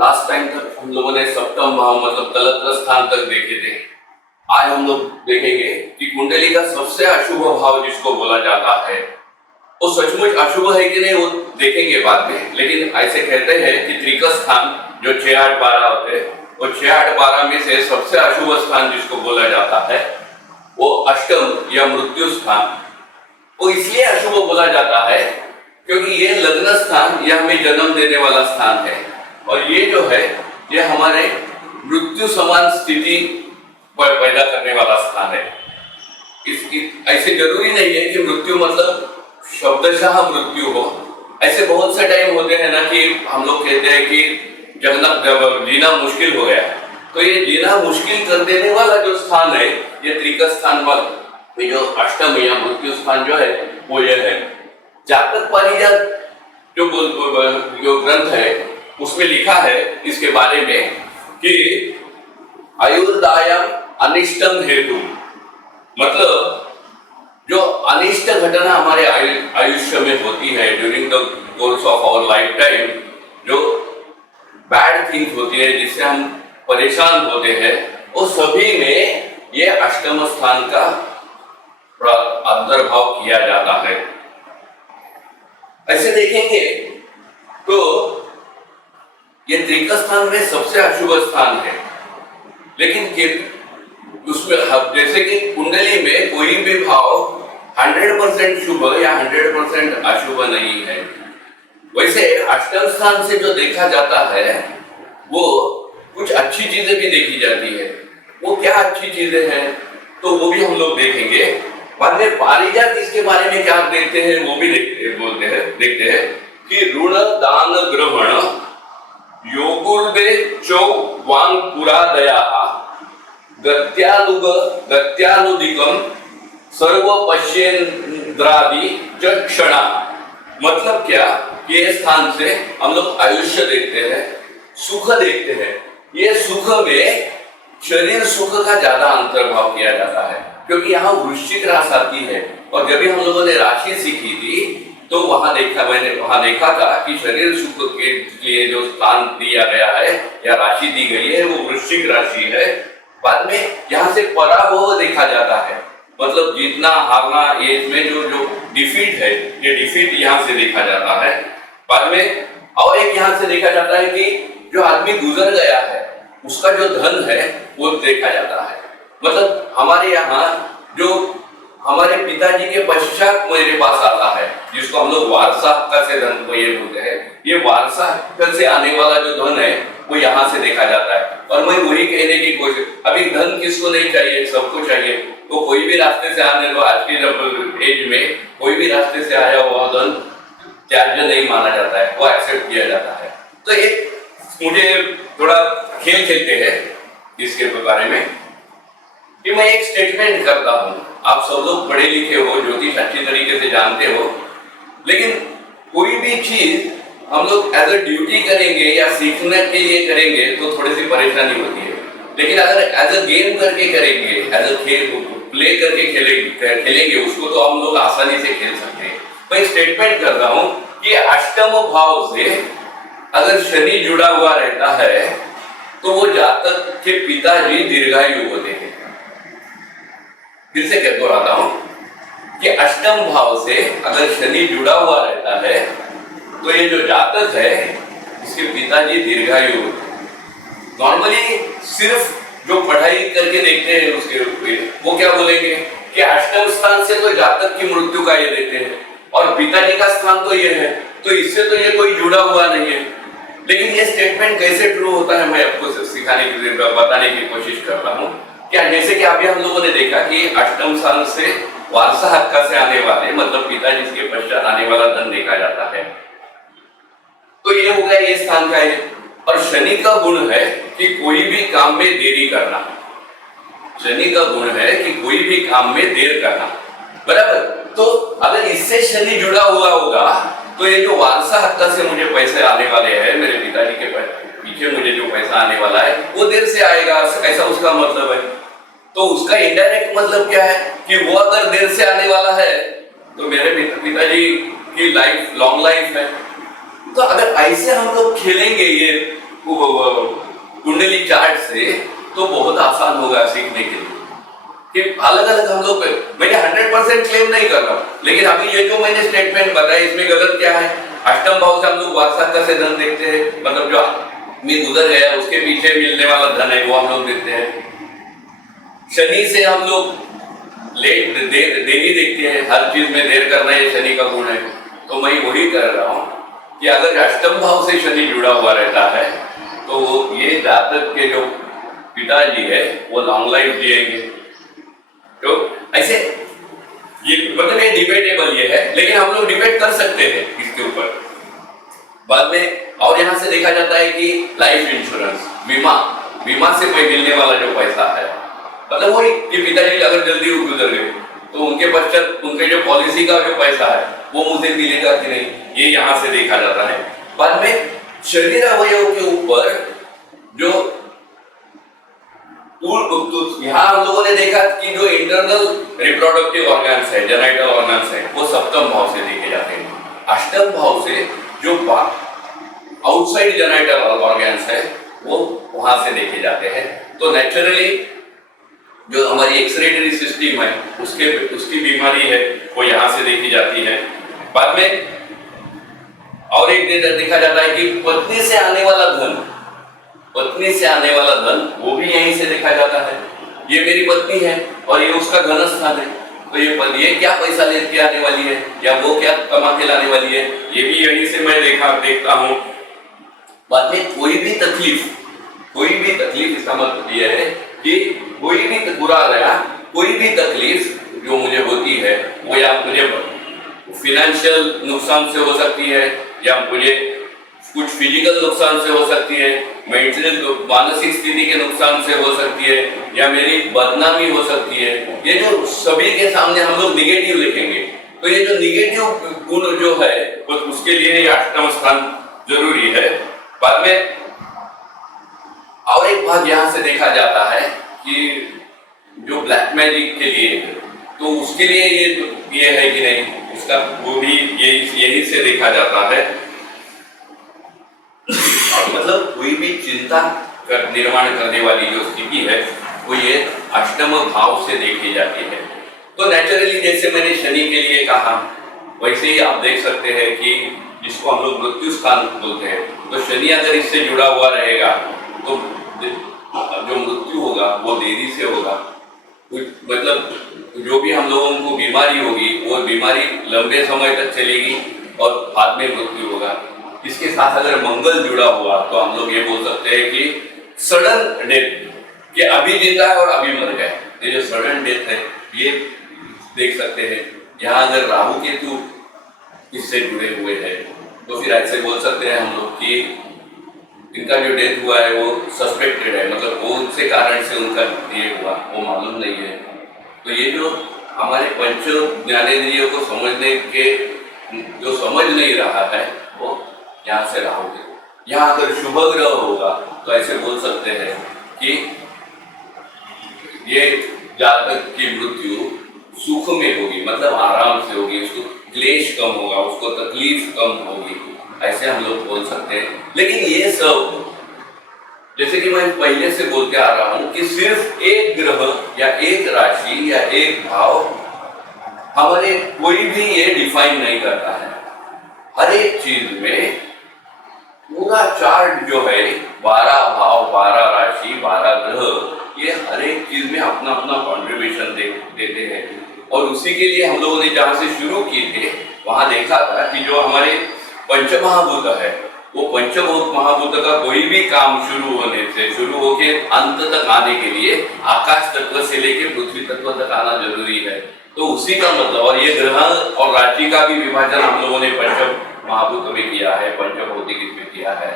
Last time तक हम लोगों ने सप्तम भाव मतलब कलत्र स्थान तक देखे थे। आज हम लोग देखेंगे कि कुंडली का सबसे अशुभ भाव जिसको बोला जाता है वो सचमुच अशुभ है कि नहीं वो देखेंगे बाद में। लेकिन ऐसे कहते हैं कि त्रिक स्थान जो 6, 8, 12 होते हैं वो 6, 8, 12 में से सबसे अशुभ स्थान जिसको बोला जाता है वो अष्टम या मृत्यु स्थान। वो इसलिए अशुभ बोला जाता है क्योंकि ये लग्न स्थान यह हमें जन्म देने वाला स्थान है और ये जो है ये हमारे मृत्यु समान स्थिति पैदा करने वाला स्थान है। ऐसे जरूरी नहीं है कि मृत्यु मतलब शब्दशः मृत्यु हो। ऐसे बहुत से टाइम होते हैं ना कि हम लोग कहते हैं कि जब जीना मुश्किल हो गया तो ये जीना मुश्किल कर देने वाला जो स्थान है ये त्रिक स्थान वाला जो अष्टम या मृत्यु स्थान जो है वो ये है। जातक पारिजात जो ग्रंथ है उसमें लिखा है इसके बारे में कि आयुर्दायम अनिष्टम हेतु मतलब जो अनिष्ट घटना हमारे आयुष्य में होती है during the course of our life time, जो बैड थिंग्स होती है जिससे हम परेशान होते हैं वो सभी में ये अष्टम स्थान का अंतर्भाव किया जाता है। ऐसे देखेंगे तो ये त्रिक स्थान में सबसे अशुभ स्थान है। लेकिन उसमें जैसे कि कुंडली में कोई भी भाव 100% शुभ या 100% अशुभ नहीं है, वैसे अष्टम स्थान से जो देखा जाता है वो कुछ अच्छी चीजें भी देखी जाती है। वो क्या अच्छी चीजें हैं तो वो भी हम लोग देखेंगे। बाद में पारिजात इसके बारे में क्या देखते हैं वो भी देखते हैं कि ऋण दान ग्रहण योगुर्दे चौ वांग पुरादया गत्यानुदिकम सर्व पश्येन्द्रादि क्षणा। मतलब क्या कि ये स्थान से हम लोग आयुष्य देखते हैं, सुख देखते हैं। ये सुख में शरीर सुख का ज्यादा अंतर्भाव किया जाता है क्योंकि यहाँ वृश्चिक राशि आती है और जब भी हम लोगों ने राशि सीखी थी तो मैंने वहां देखा था कि शरीर सुख के लिए जो स्थान दिया गया है या राशि दी गई है वो वृश्चिक राशि है। बाद में यहाँ से पराभव देखा जाता है, मतलब जीतना हारना, ये इसमें जो डिफीट है ये डिफीट यहाँ से देखा जाता है। बाद में और एक यहाँ से देखा जाता है कि जो आदमी गुजर गया है उसका जो धन है वो देखा जाता है। मतलब हमारे यहाँ जो हमारे पिताजी के पश्चात मेरे पास आता है जिसको हम लोग वारसा हक्क से धन को ये बोलते हैं, ये वारसा हक्क से आने वाला जो धन है वो यहाँ से देखा जाता है। और मैं वही कहने की कोशिश, अभी धन किसको नहीं चाहिए, सबको चाहिए। तो कोई भी रास्ते से आने को आज की एज में कोई भी रास्ते से आया हुआ धन त्याज्य नहीं माना जाता है, वो एक्सेप्ट किया जाता है। तो एक मुझे थोड़ा खेल खेलते हैं इसके बारे में कि मैं एक स्टेटमेंट करता हूँ। आप सब लोग पढ़े लिखे हो, ज्योतिष अच्छी तरीके से जानते हो, लेकिन कोई भी चीज हम लोग एज अ ड्यूटी करेंगे या सीखने के लिए करेंगे तो थोड़ी सी परेशानी होती है। लेकिन अगर एज अ गेम करके करेंगे, एज अ खेल प्ले करके खेलेंगे उसको तो हम लोग आसानी से खेल सकते हैं। मैं स्टेटमेंट करता हूँ कि अष्टम भाव से अगर शनि जुड़ा हुआ रहता है तो वो जातक के पिताजी दीर्घायु होते हैं। फिर से कह दोहराता हूं कि अष्टम भाव से अगर शनि जुड़ा हुआ रहता है तो ये जो जातक है इसके पिताजी दीर्घायु। नॉर्मली सिर्फ जो पढ़ाई करके देखते हैं उसके वो क्या बोलेंगे कि अष्टम स्थान से तो जातक की मृत्यु का ये देते हैं और पिताजी का स्थान तो ये है, तो इससे तो ये कोई जुड़ा हुआ नहीं है। लेकिन ये स्टेटमेंट कैसे ट्रू होता है मैं आपको सिखाने के लिए बताने की कोशिश करता हूँ। क्या जैसे कि अभी हम लोगों ने देखा कि अष्टम स्थान से वारसा हक्का से आने वाले मतलब पिताजी के पश्चात आने वाला धन देखा जाता है, तो ये हो गया ये स्थान का है। और शनि का गुण है कि कोई भी काम में देरी करना। शनि का गुण है कि कोई भी काम में देर करना, बराबर। तो अगर इससे शनि जुड़ा हुआ होगा तो ये जो वारसा हक्का से मुझे पैसे आने वाले हैं, मेरे पिताजी के पीछे मुझे जो पैसा आने वाला है वो देर से आएगा, ऐसा उसका मतलब है। तो उसका इनडायरेक्ट मतलब क्या है कि वो अगर देर से आने वाला है तो मेरे पिताजी की लाइफ लॉन्ग लाइफ है। तो अगर ऐसे हम लोग खेलेंगे ये कुंडली चार्ट से, तो बहुत आसान होगा सीखने के लिए कि अलग अलग हम लोग, मैं 100% क्लेम नहीं कर रहा हूँ, लेकिन अभी ये जो मैंने स्टेटमेंट बताया इसमें गलत क्या है? अष्टम भाव से हम लोग वार्षिक से धन देखते हैं, मतलब जो में गुजर गया उसके पीछे मिलने वाला धन है वो हम लोग देखते हैं। शनि से हम लोग लेट देरी देखते हैं, हर चीज में देर करना ये शनि का गुण है। तो मैं वही कर रहा हूँ कि अगर अष्टम भाव से शनि जुड़ा हुआ रहता है तो वो ये जातक के जो पिताजी है वो लॉन्ग लाइफ जिएंगे। तो ऐसे ये मतलब ये डिबेटेबल ये है, लेकिन हम लोग डिबेट कर सकते हैं इसके ऊपर बाद में। और यहाँ से देखा जाता है कि लाइफ इंश्योरेंस, बीमा से कोई मिलने वाला जो पैसा है, मतलब वही कि पिताजी अगर जल्दी गुजर गए तो उनके पश्चात उनके जो पॉलिसी का जो पैसा है वो मुझे मिलेगा कि नहीं, ये यहाँ से देखा जाता है। बाद में शरीर अवयव के ऊपर जो यहाँ हम लोगों ने देखा कि जो इंटरनल रिप्रोडक्टिव ऑर्गन्स है, जेनाइटल ऑर्गन्स है, वो सप्तम भाव से देखे जाते हैं। अष्टम भाव से जो आउटसाइड जेनाइटल ऑर्गन्स है वो वहां से देखे जाते हैं। तो नेचुरली जो हमारी एक्सक्रीटरी सिस्टम है उसकी बीमारी है वो यहाँ से देखी जाती है। बाद में और एक देखा जाता है कि पत्नी से आने वाला धन वो भी यहीं से देखा जाता है। ये मेरी पत्नी है और ये उसका धन स्थान है, तो ये क्या पैसा लेके आने वाली है या वो क्या कमा के लाने वाली है, ये भी यहीं से मैं देखता हूँ। बाद में कोई भी तकलीफ इसका मतलब ये है कि कोई भी बुरा गया, कोई भी तकलीफ जो मुझे होती है वो या मुझे फिनेंशियल नुकसान से हो सकती है, या मुझे कुछ फिजिकल नुकसान से हो सकती है, मेंटल मानसिक स्थिति के नुकसान से हो सकती है, या मेरी बदनामी हो सकती है। ये जो सभी के सामने हम लोग निगेटिव लिखेंगे, तो ये जो निगेटिव गुण जो है उसके लिए ये अष्टम स्थान जरूरी है। बाद में और एक बात यहाँ से देखा जाता है कि जो ब्लैक मैजिक के लिए, तो उसके लिए ये है कि नहीं, उसका वो भी यही से देखा जाता है। मतलब कोई भी चिंता निर्माण करने वाली जो स्थिति है वो ये अष्टम भाव से देखी जाती है। तो नेचुरली जैसे मैंने शनि के लिए कहा, वैसे ही आप देख सकते हैं कि जिसको हम लोग मृत्यु स्थान बोलते हैं, तो शनि अगर इससे जुड़ा हुआ रहेगा तो जो मृत्यु होगा वो देरी से होगा। मतलब जो भी हम लोगों को बीमारी होगी वो बीमारी लंबे समय तक चलेगी और बाद में मृत्यु होगा। इसके साथ अगर मंगल जुड़ा हुआ तो हम लोग ये बोल सकते हैं कि सडन डेथ, कि अभी जिंदा है और अभी मर गए, ये जो सडन डेथ है ये देख सकते हैं। यहाँ अगर राहु केतु इससे जुड़े हुए हैं तो फिर ऐसे बोल सकते हैं हम लोग कि इनका जो डेथ हुआ है वो सस्पेक्टेड है, मतलब कौन से कारण से उनका ये हुआ वो मालूम नहीं है। तो ये जो हमारे पंच ज्ञानेंद्रियों को समझने के जो समझ नहीं रहा है वो यहाँ से राहु केतु। यहाँ अगर शुभ ग्रह होगा तो ऐसे बोल सकते हैं कि ये जातक की मृत्यु सुख में होगी, मतलब आराम से होगी, उसको क्लेश कम होगा, उसको तकलीफ कम होगी, ऐसे हम लोग बोल सकते हैं। लेकिन ये सब जैसे कि मैं पहले से बोलते आ रहा हूं कि सिर्फ एक ग्रह या एक राशि या एक भाव हमारे कोई भी ये डिफाइन नहीं करता है। हर एक चीज में पूरा चार्ट जो है 12 भाव, 12 राशि, 12 ग्रह, ये हर एक चीज में अपना अपना कॉन्ट्रीब्यूशन देते हैं। और उसी के लिए हम लोगों ने जहां से शुरू किए थे वहां देखा था कि जो हमारे पंचमहाभूत है वो पंचभूत महाभूत का कोई भी काम शुरू होके अंत तक आने के लिए आकाश तत्व से लेके पृथ्वी तत्व तक आना जरूरी है। तो उसी का मतलब, और ये ग्रह और राशि का भी विभाजन हम लोगों ने पंच महाभूत में किया है, पंचभौतिक में किया है।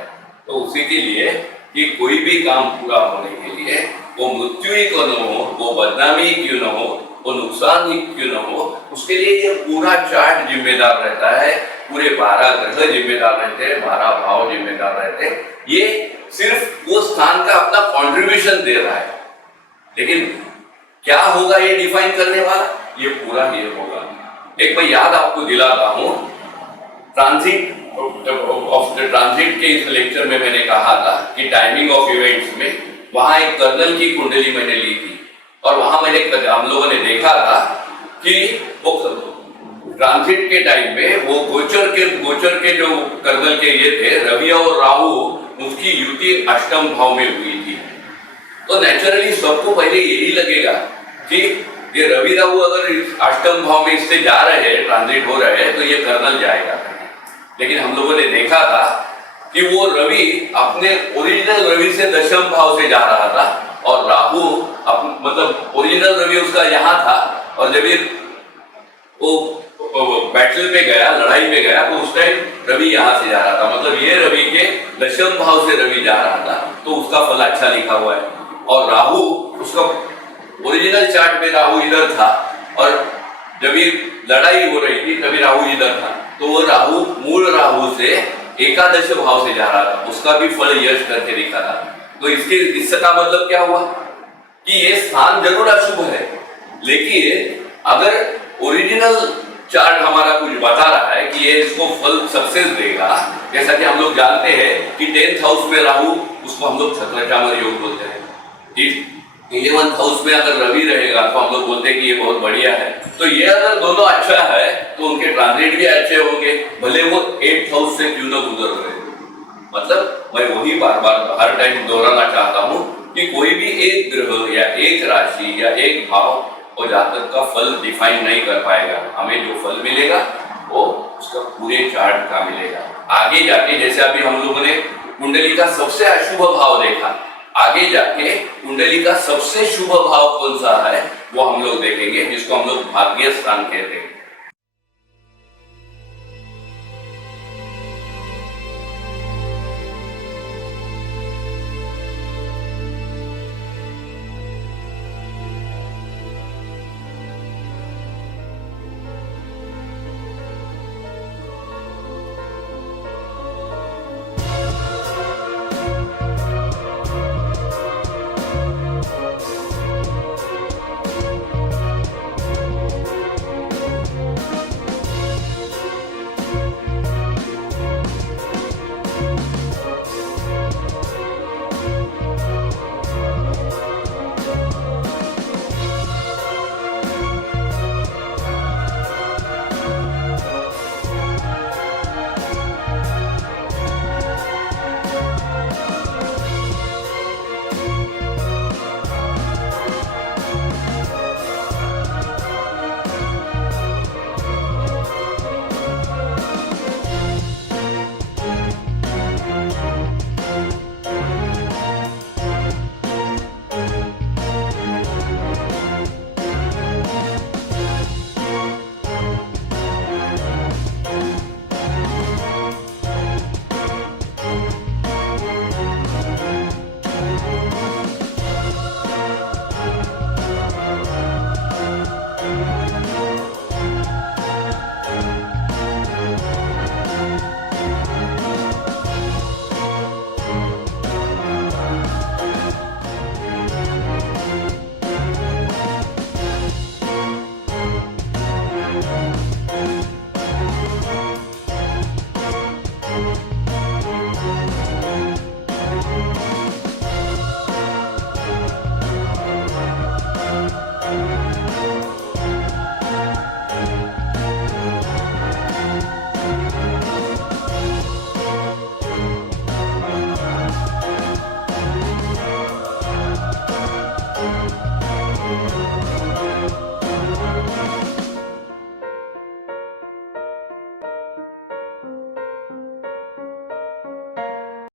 तो उसी के लिए कि कोई भी काम पूरा होने के लिए वो मृत्यु ही क्यों न हो, वो बदनामी क्यों न हो, वो नुकसान ही क्यों न हो, उसके लिए ये पूरा चार्ट जिम्मेदार रहता है। पूरे 12 ग्रह जिम्मेदार रहते हैं, 12 भाव जिम्मेदार रहते हैं। ये सिर्फ वो स्थान का अपना कंट्रीब्यूशन दे रहा है, लेकिन क्या होगा ये डिफाइन करने वाला, ये पूरा ये होगा। एक मैं याद आपको दिलाता हूं, ट्रांजिट ऑफ द ट्रांजिट के इस लेक्चर में मैंने कहा था कि टाइमिंग ऑफ इवेंट्स में वहां एक कर्नल की कुंडली मैंने ली थी और वहां हम लोगों ने देखा था कि वो ट्रांजिट के टाइम में वो गोचर के जो कर्नल के ये थे रवि और राहु, उसकी युति अष्टम भाव में हुई थी। तो नेचुरली सबको पहले यही लगेगा कि ये रवि राहु अगर अष्टम भाव में इससे जा रहे हैं, ट्रांजिट हो रहे हैं, तो ये कर्नल जाएगा। लेकिन हम लोगों ने देखा था कि वो रवि अपने ओरिजिनल रवि से दशम भाव से जा रहा था और राहु मतलब ओरिजिनल रवि उसका यहाँ था और जब ये वो बैटल पे गया, लड़ाई पे गया, तो उस टाइम रवि यहाँ से जा रहा था। मतलब ये रवि के दशम भाव से रवि जा रहा था, तो उसका फल अच्छा लिखा हुआ है। और राहु, उसका ओरिजिनल चार्ट में राहु इधर था और जब ये लड़ाई हो रही थी तभी राहु इधर था, तो वो राहु मूल राहु से एकादश भाव से जा रहा था, उसका भी फल यश करके दिखा था। तो इसका मतलब क्या हुआ कि ये स्थान जरूर अशुभ है, लेकिन अगर ओरिजिनल चार्ट हमारा कुछ बता रहा है कि ये इसको फल सक्सेस देगा, जैसा कि हम लोग जानते हैं कि 10th हाउस में राहु, उसको हम लोग छत्रचामर योग बोलते हैं। 11th हाउस में अगर रवि रहेगा तो हम लोग बोलते हैं कि ये बहुत बढ़िया है। तो ये अगर दोनों अच्छा है तो उनके ट्रांजिट भी अच्छे होंगे, भले वो 8th हाउस से क्यों ना गुजर रहे। मतलब मैं वही बार बार हर टाइम दोहराना चाहता हूँ कि कोई भी एक ग्रह या एक राशि या एक भाव और जातक का फल डिफाइन नहीं कर पाएगा। हमें जो फल मिलेगा वो उसका पूरे चार्ट का मिलेगा। आगे जाके जैसे अभी हम लोगों ने कुंडली का सबसे अशुभ भाव देखा, आगे जाके कुंडली का सबसे शुभ भाव कौन सा है वो हम लोग देखेंगे, जिसको हम लोग भाग्य स्थान कहते हैं।